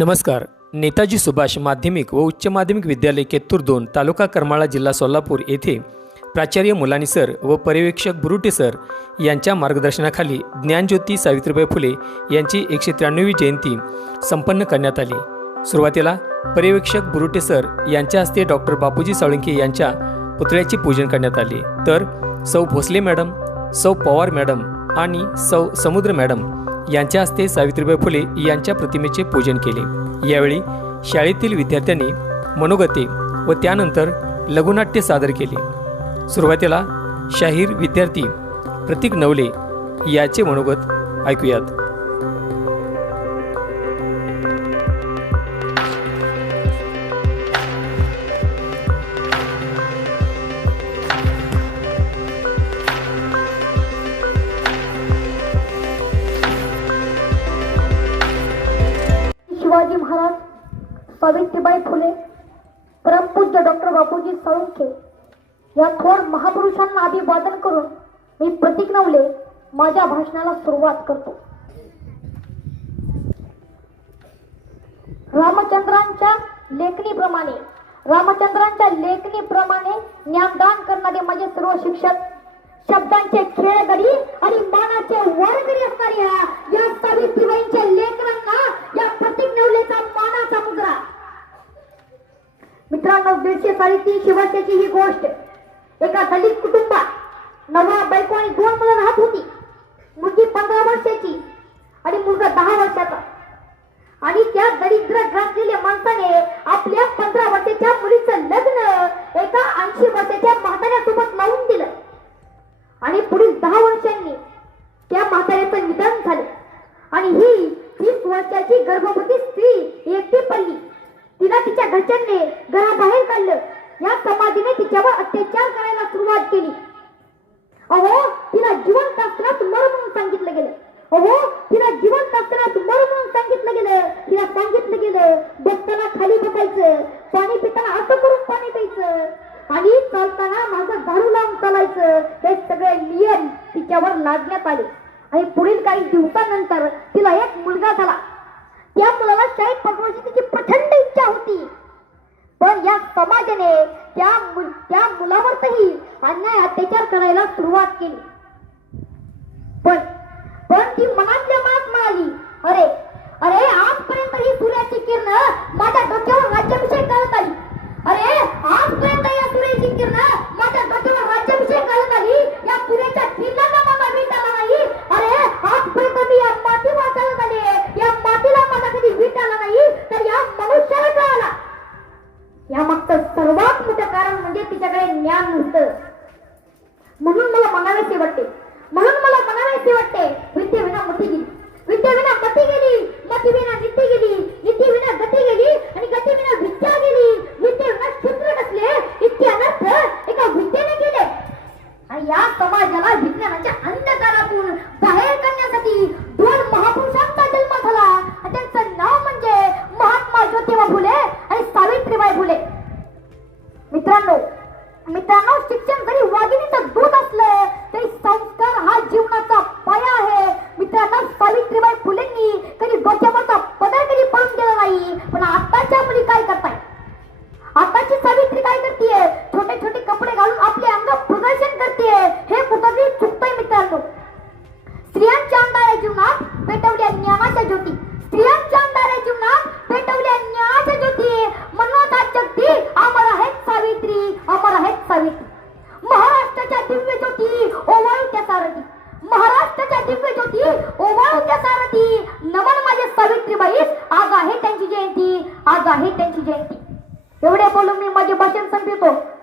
नमस्कार. नेताजी सुभाष माध्यमिक व उच्च माध्यमिक विद्यालय केत्तूर दोन तालुका करमाळा जिल्हा सोलापूर येथे प्राचार्य मुलानी सर व पर्यवेक्षक बुरुटे सर यांच्या मार्गदर्शनाखाली ज्ञानज्योती सावित्रीबाई फुले यांची एकशे त्र्याण्णवी जयंती संपन्न करण्यात आली. सुरुवातीला पर्यवेक्षक बुरुटे सर यांच्या हस्ते डॉक्टर बापूजी साळुंके यांच्या पुतळ्याचे पूजन करण्यात आले. तर सौ भोसले मॅडम सौ पवार मॅडम आणि सौ समुद्र मॅडम यांच्या हस्ते सावित्रीबाई फुले यांच्या प्रतिमेचे पूजन केले. यावेळी शाळेतील विद्यार्थ्यांनी मनोगते व त्यानंतर लघुनाट्य सादर केले. सुरुवातीला शाहीर विद्यार्थी प्रतीक नवले याचे मनोगत ऐकूयात. सावित्रीबाई फुले परमपूज्य डॉक्टर बापूजी साळुंखे या थोर महापुरुषांना अभिवादन करून मी प्रतीक नवले माझ्या भाषणाला सुरुवात करतो. रामचंद्रांच्या लेखणीप्रमाणे रामचंद्रांच्या लेखणीप्रमाणे ज्ञानदान करणारे माझे सर्व शिक्षक शब्दांचे खेळगडी आणि मानाचे वरगडी असणाऱ्या या सावित्रीबाईंच्या लेख या प्रतीक नवलेचा मानाचा मुद्रा मित्रांनो दीडशे साडेतीनशे वर्षाची ही गोष्ट. एका दलित कुटुंबात नवरा बायको आणि दोन मुलं राहत होती. मुलगी पंधरा वर्षाची आणि मुलगा दहा वर्षाचा. आणि त्या दरिद्र घातलेल्या माणसाने आपल्या पंधरा वर्षाच्या मुलीचं लग्न एका ऐंशी वर्षाच्या म्हाताऱ्यासोबत लावून दिलं. आणि पुढील दहा वर्षांनी त्या म्हाताऱ्याचं निधन झालं. आणि ही तीस वर्षाची गर्भवती आणि चालताना माझं दारू लावून चालायचं. हे सगळे नियम तिच्यावर लादण्यात आले. आणि पुढील काही दिवसानंतर तिला एक मुलगा झाला. त्या मुलाला शाळेत पाठवण्याची तिची प्रचंड इच्छा होती. पण या समाजाने त्या मु- त्या मुलावरही अन्याय अत्याचार करायला सुरुवात केली. पण पण ती मनातल्या मनात म्हणाली अरे अरे आजपर्यंत ही सूर्याची किरण माझ्या डोक्यावर राज्याभिषेक करत आली अरे आजपर्यंत या सूर्याची किरण माझ्या डोक्यावर राज्याभिषेक करत आली या सूर्याच्या किरणाला मला वीट आला नाही अरे आजपर्यंत मी या मातीवर चालत आले या मातीला माझा कधी वीट आला नाही तर या मनुष्याला का आला या मागचं सर्वात मोठं कारण म्हणजे तिच्याकडे ज्ञान नव्हतं म्हणून मला म्हणावेसे वाटते म्हणून मला म्हणावेसे वाटते विद्ये विना मती गेली विद्ये विना मती गेली मती विना नीती गेली नीती विना गती गेली आणि गती विना विद्या गेली विद्ये विना शूद्र नसले इतके अनर्थ एका विद्येने गेले आणि या समाजाला विज्ञानाच्या अंधकारातून बाहेर काढण्यासाठी दोन महापुरुषांचा जन्म झाला आणि त्यांचं नाव म्हणजे महात्मा ज्योतिबा फुले आणि सावित्रीबाई फुले मित्रांनो मित्रांनो शिक्षण जरी वाघिणीचं दूध असलं तरी संस्कार हा जीवनाचा पाया आहे मित्रांनो सावित्रीबाई फुलेंनी कधी डोक्यावरचा पदर कधी पडून दिला नाही पण आताच्या मुली काय करताय? आताची सावित्री काय करते छोटे छोटे कपडे घालून आपले अंग प्रदर्शन करते हे कुठंतरी चुकतंय मित्रांनो. स्त्रियांच्या अंधाऱ्या जीवनात पेटवल्या ज्ञानाच्या ज्योती. स्त्रियांच्या अंधाऱ्या जीवनात पेटवल्या ज्ञानाच्या ज्योती. मनोता जगती. अमर आहेत सावित्री. अमर आहेत सावित्री. महाराष्ट्राच्या दिव्य ज्योती ओवाळू त्या सारथी. महाराष्ट्राच्या दिव्य ज्योती ओवाळू त्या सारथी. नमन माझे सावित्रीबाई आज आहे त्यांची जयंती आज आहे त्यांची जयंती. एवढे बोलून मी माझे भाषण संपवतो.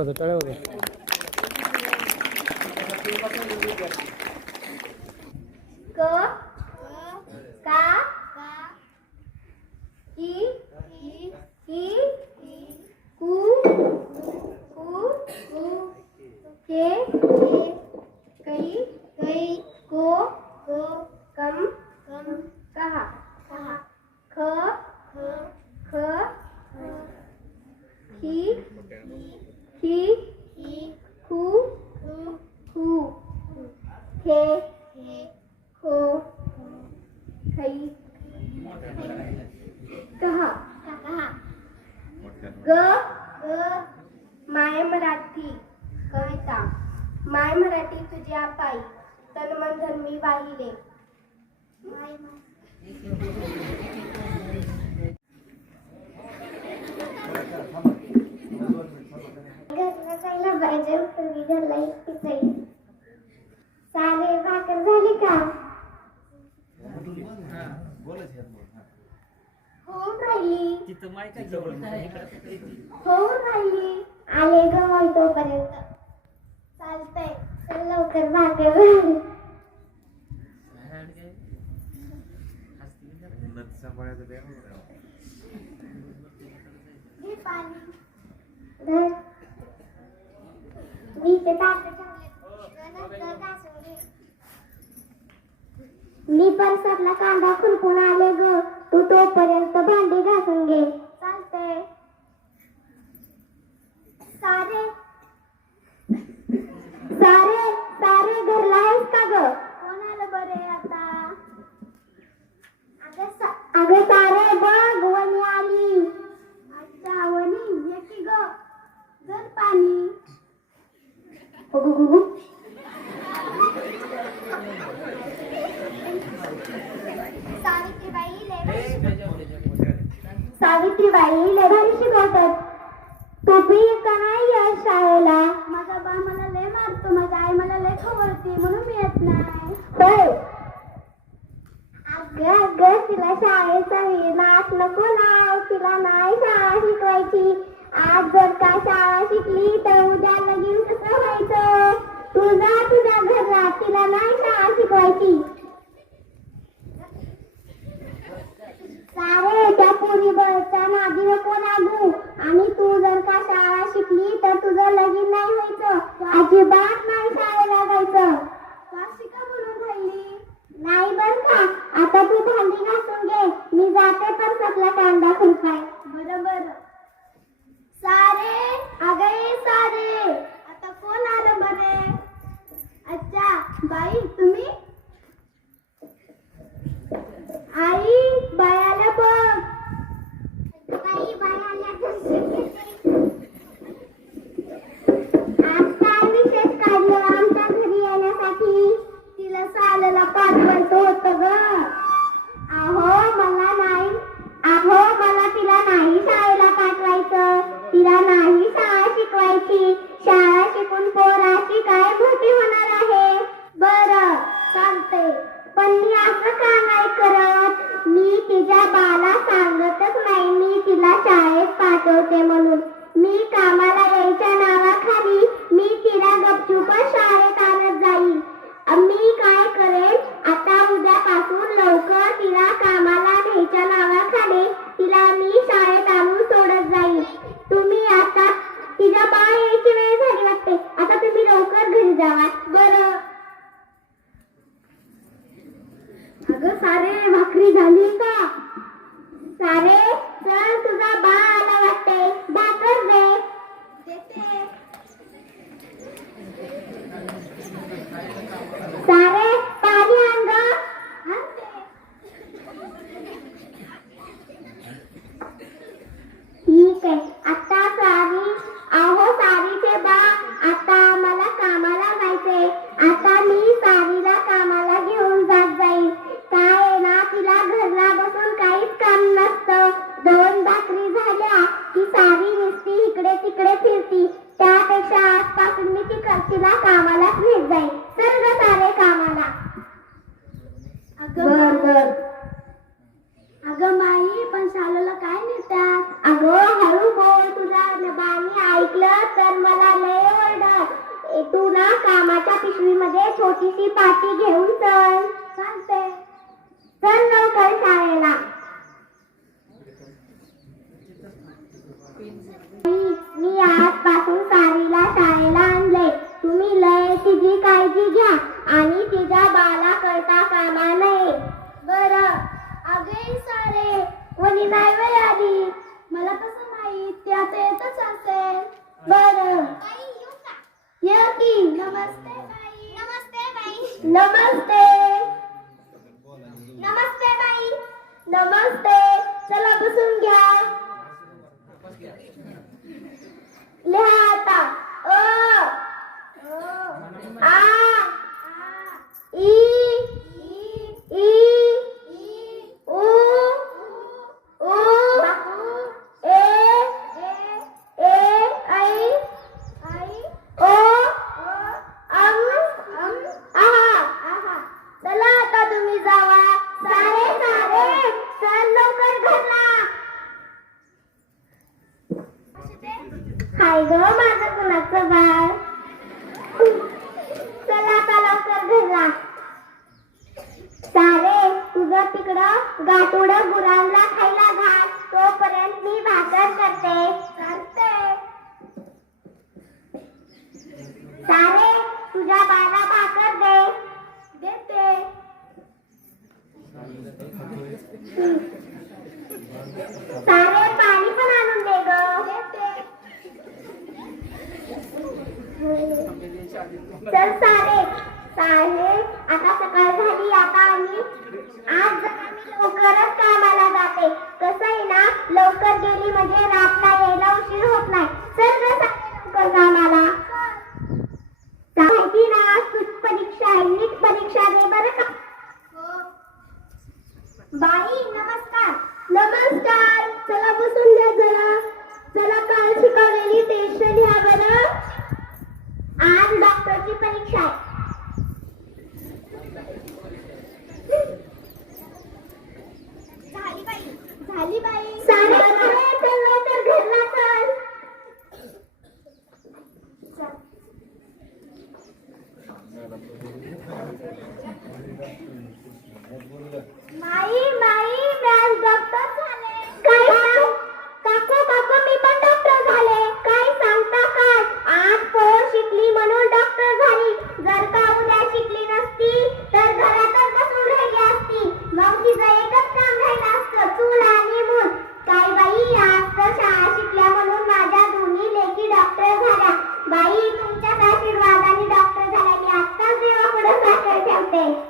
होतं टाळ्या होतं क का की की कु कु के कई कई को को कम कम कहा कहा ख ख खी खी खू खू खे खो खई कहा कहा ग ग माय मराठी कविता. माय मराठी तुझ्या पायी तन मन धर्मी वाहिले. घरला जायला पाहिजे तुम्ही घरला एकटी जाईल. सारे भाकर झाली का? होऊन राहिली. होऊन राहिली. आले ग तोपर्यंत. चालतंय. चल लवकर भाकर झाली. घे पाणी. धर. मी ते ताटं ठेवलेत. नंतर घासून घे. मी परसातला कांदा खुरपून आले ग. तू तोपर्यंत भांडी घासून घे. चालतंय. सारे. सारे सारे घरला आहेस का ग? कोण आलं बरे आता? अगं सा- अगं सारे बघ वनी आली अच्छा वनी ये की ग जर पाणी अगं, अगं, सावित्रीबाई सावित्रीबाई लय भारी शिकवतात तू बी का नाही या शाळेला माझा बा मला लय मारतो माझी आई मला लय खवळते म्हणून मी येत नाही होय अगं अगं तिला शाळेचा नाच नको लाव तिला नाही शाळा शिकवायची. आज जर का शाळा शिकली तर उद्या लगीन कसं व्हायचं? तू जा तुझ्या घरात तिला नाही शाळा शिकवायची. सारे त्या पोरी बळच्या नादी नको लागू. आणि तू जर का शाळा शिकली तर तुझं लगीन नाही व्हायचं. अजिबात नाही शाळेला जायचं शिका म्हणून राहिली? नाही बर का. आता तू भांडी घासून घे मी जाते तर सगळा काय बरोबर सारे अगे सारे. आता कोण आलं बरे? अच्छा बाई तुम्ही? आई बायाला बघ. बाई बायाला आमच्या घरी येण्यासाठी. तिला सालाला पाठवायचं होतं ग. तिला कामाला घेत जाईल सर्व सारे कामाला. अग बर माई पण सालोला काय नेतात? अग हळू बोल तुझ्या बाई ऐकलं तर मला लय ओरडत तू ना कामाच्या पिशवीमध्ये छोटीशी पाटी घेऊन चल. सांगते चल लवकर शाळेला. मी आज काळजी घ्या आणि तिच्या बाला करता कामा नये. बर. अगे सारे कोणी नाही वेळ आली. मला कसं माहीत? ते आता येतच असेल. बर. ये की. नमस्ते बाई. नमस्ते बाई. नमस्ते. नमस्ते बाई. नमस्ते. चला बसून घ्या. लिहा आता अ आ ई ई उ उ ए ए ऐ ओ अम आहा चला आता तुम्ही जावा सारे सारे चल लवकर घरला हाय ग माझं कुणाचं बाळ? चला आता लवकर घरला. सारे तुझं तिकडं गाठोड गुरांना खायला घाल. तोपर्यंत मी भाकर करते. चालते सारे तुझ्या बाला भाकर दे. देते सारे पाणी पण आणून दे ग देते चल सारे सारे आता सकाळ झाली आता आम्ही आज जरा मी लवकरच कामाला जाते कसं आहे ना लवकर गेली म्हणजे रातला यायला उशीर होत नाही चल ग सारे लवकर कामाला माहिती ना तुझ परीक्षा आहे नीट परीक्षा दे बरं का बाई नमस्कार. नमस्कार. चला बसून द्या जरा. चला काल शिकवलेली टेन्शन घ्या बरं. आज डॉक्टरची परीक्षा आहे. day.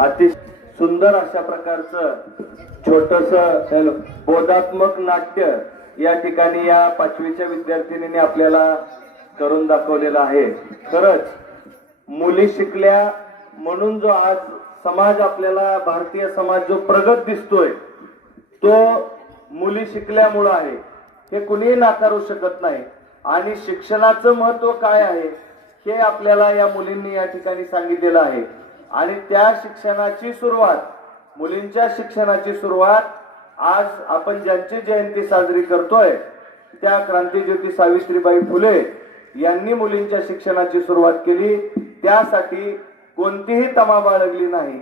अतिशय सुंदर अशा प्रकारचं छोटस बोधात्मक नाट्य या ठिकाणी या पाचवीच्या विद्यार्थिनीने आपल्याला करून दाखवलेलं आहे. खरंच मुली शिकल्या म्हणून जो आज समाज आपल्याला भारतीय समाज जो प्रगत दिसतोय तो मुली शिकल्यामुळं आहे. हे कुणीही नाकारू शकत नाही. आणि शिक्षणाचं महत्त्व काय आहे हे आपल्याला या मुलींनी या ठिकाणी सांगितलेलं आहे. आणि त्या शिक्षणाची सुरुवात मुलींच्या शिक्षणाची सुरुवात आज आपण ज्यांची जयंती साजरी करतोय त्या क्रांतीज्योती सावित्रीबाई फुले यांनी मुलींच्या शिक्षणाची सुरुवात केली. त्यासाठी कोणतीही तमा बाळगली नाही.